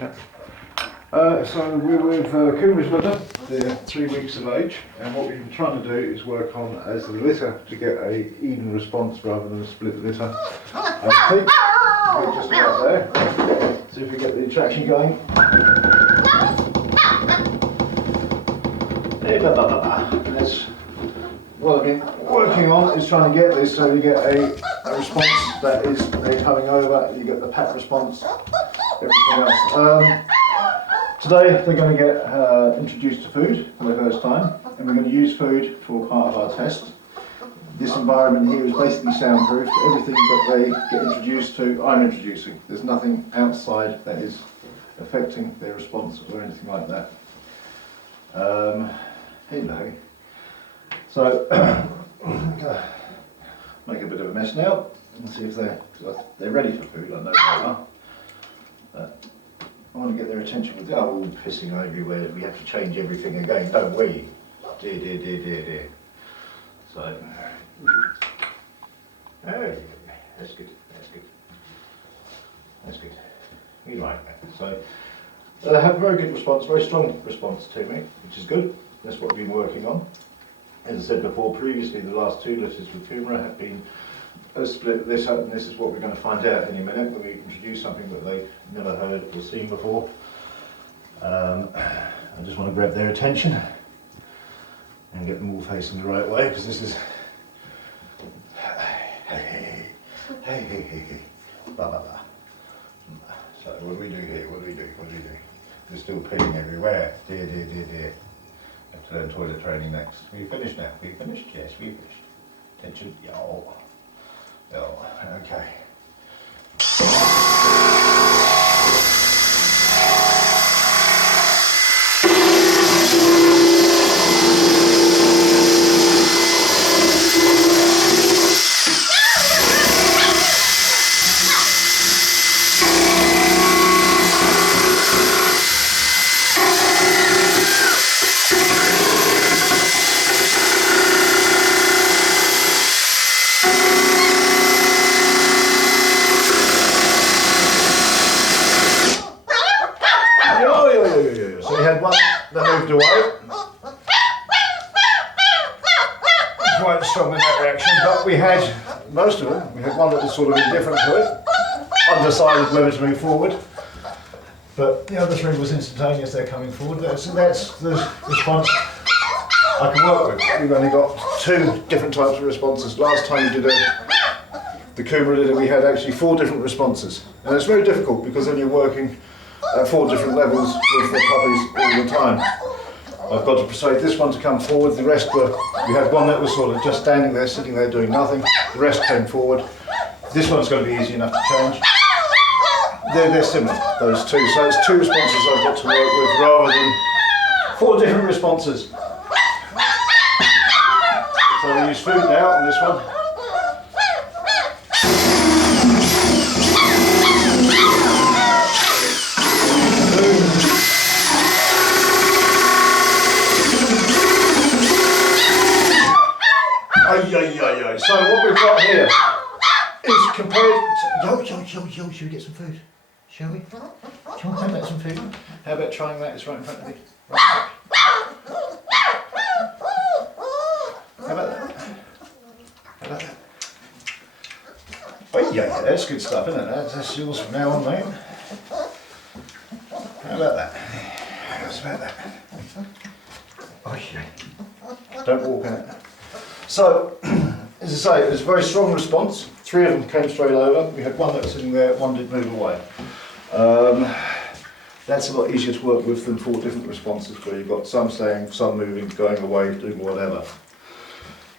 Yeah. So we're with Kumara's litter. They're 3 weeks of age, and what we've been trying to do is work on as the litter to get a even response rather than a split litter. I think we're just about there. See if we get the attraction going. Hey, blah, blah, blah, blah. That's what I've been working on, is trying to get this so you get a response that is they're coming over, you get the pat response, everything else. Today they're going to get introduced to food for the first time, and we're going to use food for part of our test. This environment here is basically soundproof. Everything that they get introduced to, I'm introducing. There's nothing outside that is affecting their response or anything like that. Hello. So, make a bit of a mess now and see if they're ready for food. I know they are. But I want to get their attention with, oh, all pissing everywhere. We have to change everything again, don't we? Dear. So, hey, that's good. We like that. So, they have a very good response, very strong response to me, which is good. That's what we've been working on. As I said before, previously the last 2 litters with Kumara have been a split litter, and this is what we're going to find out in a minute when we introduce something that they've never heard or seen before. I just want to grab their attention and get them all facing the right way, because this is hey, blah blah blah. So what do we do here? What do we do? We're still peeing everywhere. Dear. Have to learn toilet training next. We finished now? We finished? Yes, we finished. Attention, yo. Okay. So we had one that moved away. Quite strong in that reaction, but we had most of them. We had one that was sort of indifferent to it, undecided whether to move forward. But the other 3 was instantaneous, they're coming forward. So that's the response I can work with. We've only got 2 different types of responses. Last time we did the Kumara litter, we had actually 4 different responses. And it's very difficult because then you're working at 4 different levels with the puppies all the time. I've got to persuade this one to come forward. The rest we had one that was sort of just standing there, sitting there doing nothing. The rest came forward. This one's going to be easy enough to change. They're similar, those 2. So it's 2 responses I've got to work with rather than 4 different responses. So we use food now on this one. So what we've got here is compared to, yo, should we get some food? Shall we? Come on, have some food. How about trying that? It's right in front of me. Right. How about that? Oh yeah, that's good stuff, isn't it? That's yours from now on, mate. How about that? How's about that? Oh yeah. Don't walk in it. So, as I say, it was a very strong response. 3 of them came straight over. We had one that was sitting there, one did move away. That's a lot easier to work with than 4 different responses where you've got some staying, some moving, going away, doing whatever.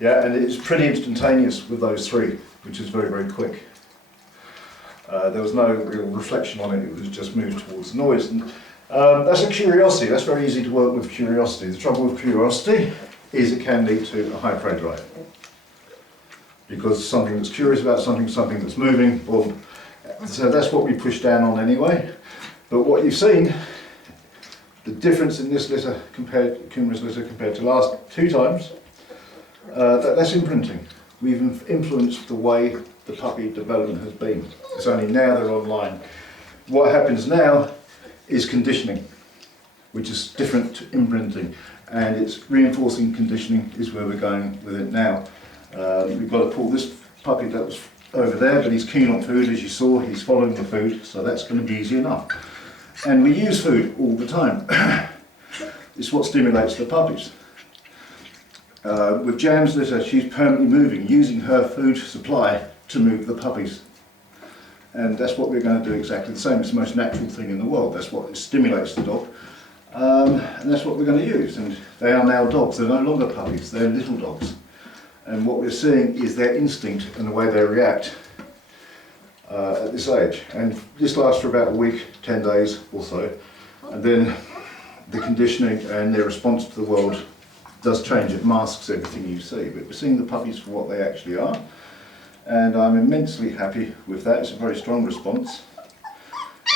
Yeah, and it's pretty instantaneous with those 3, which is very, very quick. There was no real reflection on it, it was just moved towards the noise. And, that's a curiosity, that's very easy to work with curiosity. The trouble with curiosity is it can lead to a high prey drive. Because something that's curious about something that's moving, so that's what we push down on anyway. But what you've seen, the difference in this litter compared to Kumara's litter compared to last 2 times, that's imprinting. We've influenced the way the puppy development has been. It's only now they're online. What happens now is conditioning, which is different to imprinting, and it's reinforcing conditioning is where we're going with it now. We've got to pull this puppy that was over there, but he's keen on food, as you saw. He's following the food, so that's going to be easy enough. And we use food all the time. It's what stimulates the puppies. With Jam's litter, she's permanently moving, using her food supply to move the puppies. And that's what we're going to do exactly the same. It's the most natural thing in the world. That's what stimulates the dog. And that's what we're going to use. And they are now dogs. They're no longer puppies. They're little dogs. And what we're seeing is their instinct and the way they react at this age. And this lasts for about a week, 10 days or so. And then the conditioning and their response to the world does change. It masks everything you see. But we're seeing the puppies for what they actually are. And I'm immensely happy with that. It's a very strong response.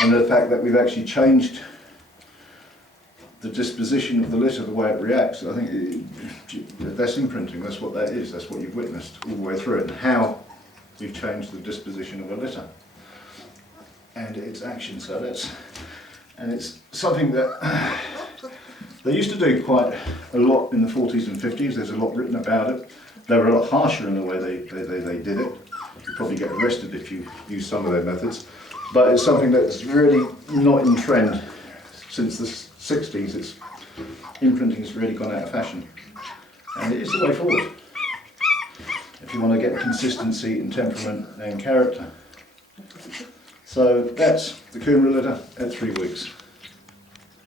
And the fact that we've actually changed the disposition of the litter, the way it reacts, I think that's imprinting. That's what that is. That's what you've witnessed all the way through it, and how we've changed the disposition of a litter and its action. So it's something that they used to do quite a lot in the 40s and 50s. There's a lot written about it. They were a lot harsher in the way they did it. You'd probably get arrested if you use some of their methods. But it's something that's really not in trend since the 60s. Imprinting has really gone out of fashion. And it is the way forward if you want to get consistency in temperament and character. So that's the Kumara litter at 3 weeks.